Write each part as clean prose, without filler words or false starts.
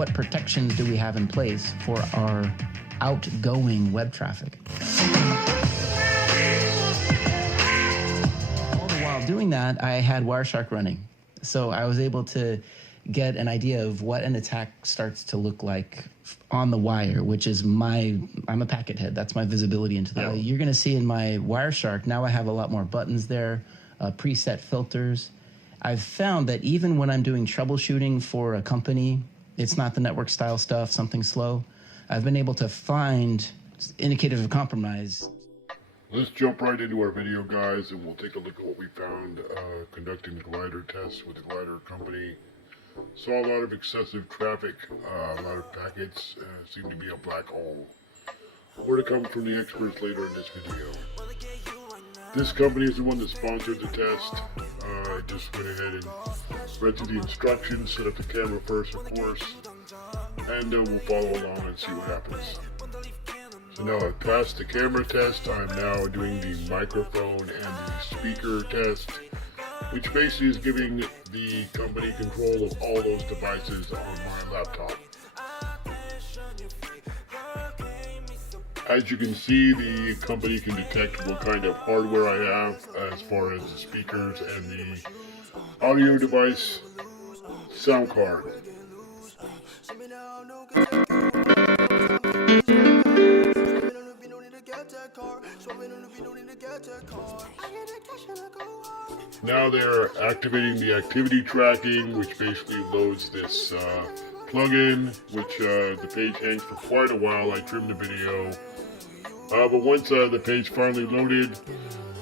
what protections do we have in place for our outgoing web traffic? All the while doing that, I had Wireshark running. So I was able to get an idea of what an attack starts to look like on the wire, which is I'm a packet head. That's my visibility into that. You're going to see in my Wireshark, now I have a lot more buttons there, preset filters. I've found that even when I'm doing troubleshooting for a company, it's not the network style stuff, something slow, I've been able to find indicative of compromise. Let's jump right into our video, guys, and we'll take a look at what we found conducting the glider test with the glider company. Saw a lot of excessive traffic, a lot of packets, seemed to be a black hole. More to come from the experts later in this video. This company is the one that sponsored the test. I just went ahead and read through the instructions, set up the camera first, of course, and we'll follow along and see what happens. So now I've passed the camera test. I'm now doing the microphone and the speaker test, which basically is giving the company control of all those devices on my laptop. As you can see, the company can detect what kind of hardware I have as far as the speakers and the audio device sound card. Now they're activating the activity tracking, which basically loads this plugin, which the page hangs for quite a while. I trimmed the video. But once the page finally loaded,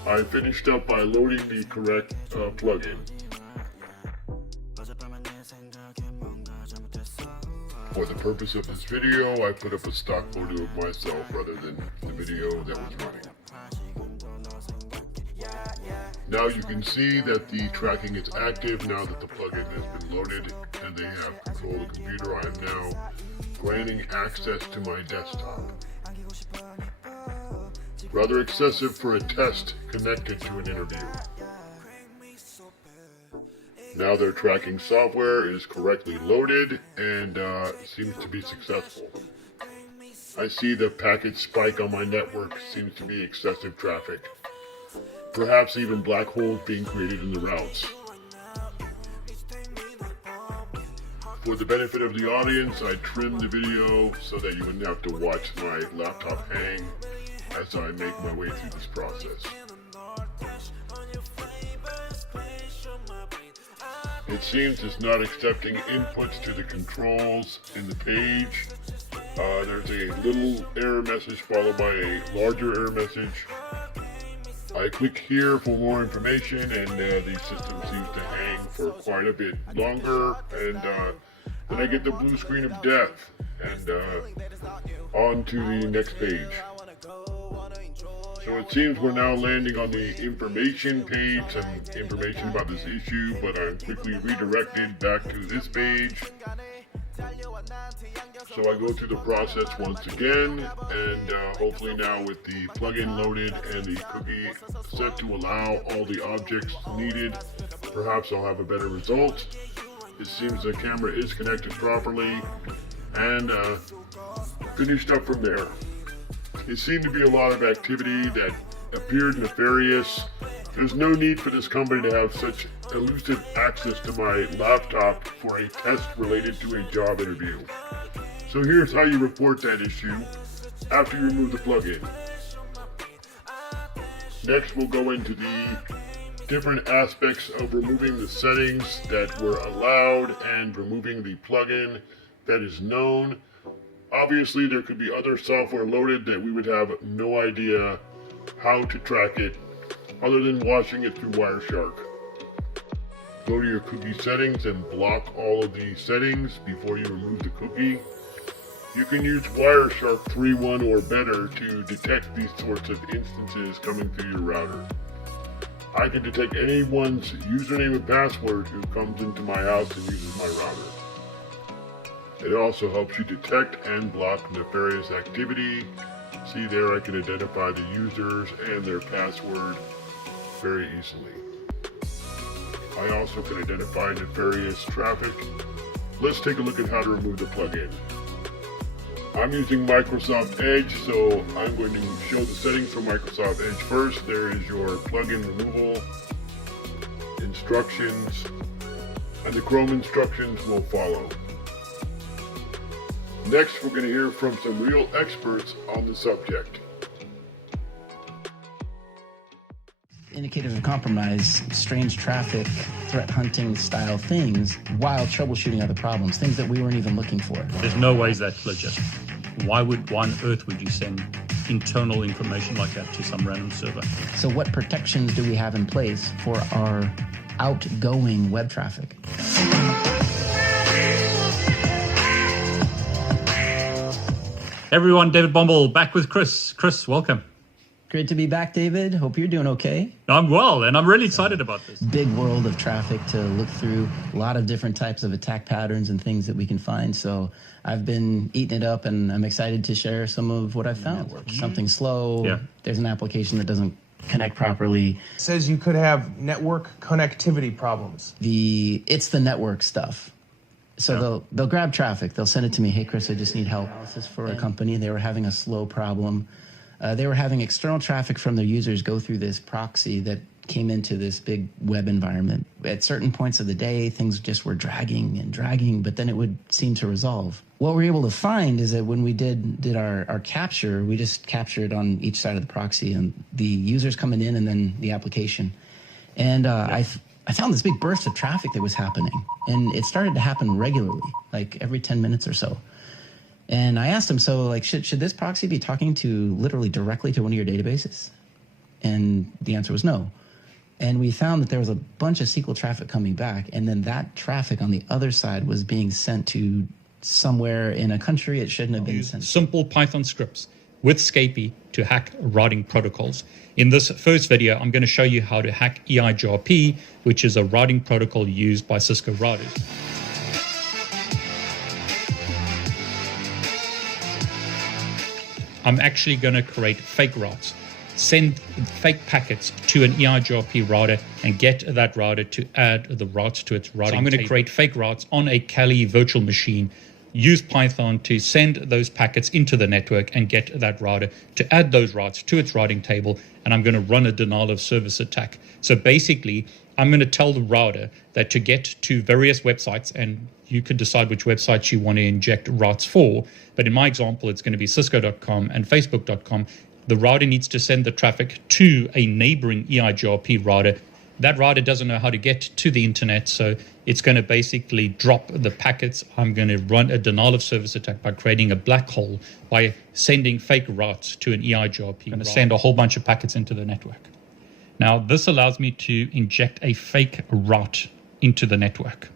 I finished up by loading the correct plugin. For the purpose of this video, I put up a stock photo of myself rather than the video that was running. Now you can see that the tracking is active now that the plugin has been loaded and they have control of the computer. I am now granting access to my desktop. Rather excessive for a test connected to an interview. Now their tracking software is correctly loaded and seems to be successful. I see the packet spike on my network seems to be excessive traffic. Perhaps even black holes being created in the routes. For the benefit of the audience, I trimmed the video so that you wouldn't have to watch my laptop hang as I make my way through this process. It seems it's not accepting inputs to the controls in the page. There's a little error message followed by a larger error message. I click here for more information and the system seems to hang for quite a bit longer, and then I get the blue screen of death and on to the next page. So it seems we're now landing on the information page, some information about this issue, but I'm quickly redirected back to this page. So I go through the process once again, and hopefully now with the plugin loaded and the cookie set to allow all the objects needed, perhaps I'll have a better result. It seems the camera is connected properly, and finished up from there. It seemed to be a lot of activity that appeared nefarious. There's no need for this company to have such elusive access to my laptop for a test related to a job interview. So here's how you report that issue after you remove the plugin. Next, we'll go into the different aspects of removing the settings that were allowed and removing the plugin that is known. Obviously, there could be other software loaded that we would have no idea how to track it other than watching it through Wireshark. Go to your cookie settings and block all of the settings before you remove the cookie. You can use Wireshark 3.1 or better to detect these sorts of instances coming through your router. I can detect anyone's username and password who comes into my house and uses my router. It also helps you detect and block nefarious activity. See there, I can identify the users and their password very easily. I also can identify nefarious traffic let's take a look at how to remove the plugin. I'm using Microsoft Edge, so I'm going to show the settings for Microsoft Edge first. There is your plugin removal, instructions, and the Chrome instructions will follow. Next, we're going to hear from some real experts on the subject. Indicative of compromise, strange traffic, threat hunting style things while troubleshooting other problems, things that we weren't even looking for. There's no ways that's legit. Why on earth would you send internal information like that to some random server? So what protections do we have in place for our outgoing web traffic? Everyone, David Bombal back with Chris. Chris, welcome. Great to be back, David. Hope you're doing okay. I'm well, and I'm really excited about this. Big world of traffic to look through, a lot of different types of attack patterns and things that we can find. So I've been eating it up, and I'm excited to share some of what I've found. Something slow, there's an application that doesn't connect properly. It says you could have network connectivity problems. It's the network stuff. So they'll grab traffic, they'll send it to me. Hey, Chris, I just need help. This is for a company. They were having a slow problem. They were having external traffic from their users go through this proxy that came into this big web environment. At certain points of the day, things just were dragging, but then it would seem to resolve. What we're able to find is that when we did our capture, we just captured on each side of the proxy and the users coming in and then the application. And I found this big burst of traffic that was happening. And it started to happen regularly, like every 10 minutes or so. And I asked him, so like, should this proxy be talking to literally directly to one of your databases? And the answer was no. And we found that there was a bunch of SQL traffic coming back, and then that traffic on the other side was being sent to somewhere in a country it shouldn't have been sent. Simple Python scripts with Scapy to hack routing protocols. In this first video, I'm going to show you how to hack EIGRP, which is a routing protocol used by Cisco routers. I'm actually going to create fake routes, send fake packets to an EIGRP router and get that router to add the routes to its routing. So I'm going to create fake routes on a Kali virtual machine, use Python to send those packets into the network and get that router to add those routes to its routing table. And I'm going to run a denial of service attack. So basically, I'm going to tell the router that to get to various websites, and you could decide which websites you want to inject routes for. But in my example, it's going to be cisco.com and facebook.com. The router needs to send the traffic to a neighboring EIGRP router. That router doesn't know how to get to the internet, so it's going to basically drop the packets. I'm going to run a denial of service attack by creating a black hole by sending fake routes to an EIGRP. I'm going to send a whole bunch of packets into the network. Now, this allows me to inject a fake route into the network.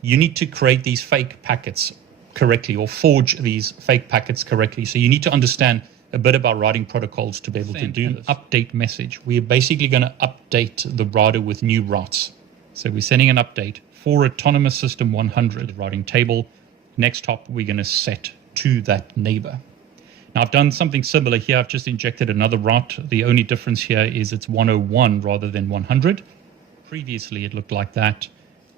You need to create these fake packets correctly or forge these fake packets correctly. So you need to understand a bit about routing protocols to be able to do this. Update message. We're basically going to update the router with new routes. So we're sending an update for Autonomous System 100 routing table. Next hop, we're going to set to that neighbor. Now, I've done something similar here. I've just injected another route. The only difference here is it's 101 rather than 100. Previously, it looked like that.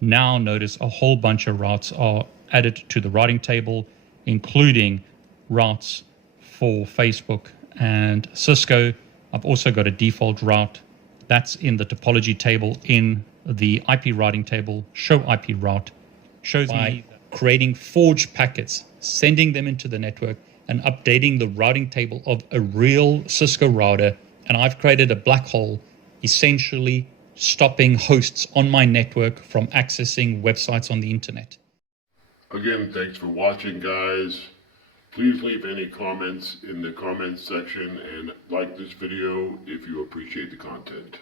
Now, notice a whole bunch of routes are added to the routing table, including routes for Facebook and Cisco. I've also got a default route that's in the topology table in the IP routing table. Show IP route shows me creating forged packets, sending them into the network, and updating the routing table of a real Cisco router. And I've created a black hole, essentially stopping hosts on my network from accessing websites on the internet. Again, thanks for watching, guys. Please leave any comments in the comments section and like this video if you appreciate the content.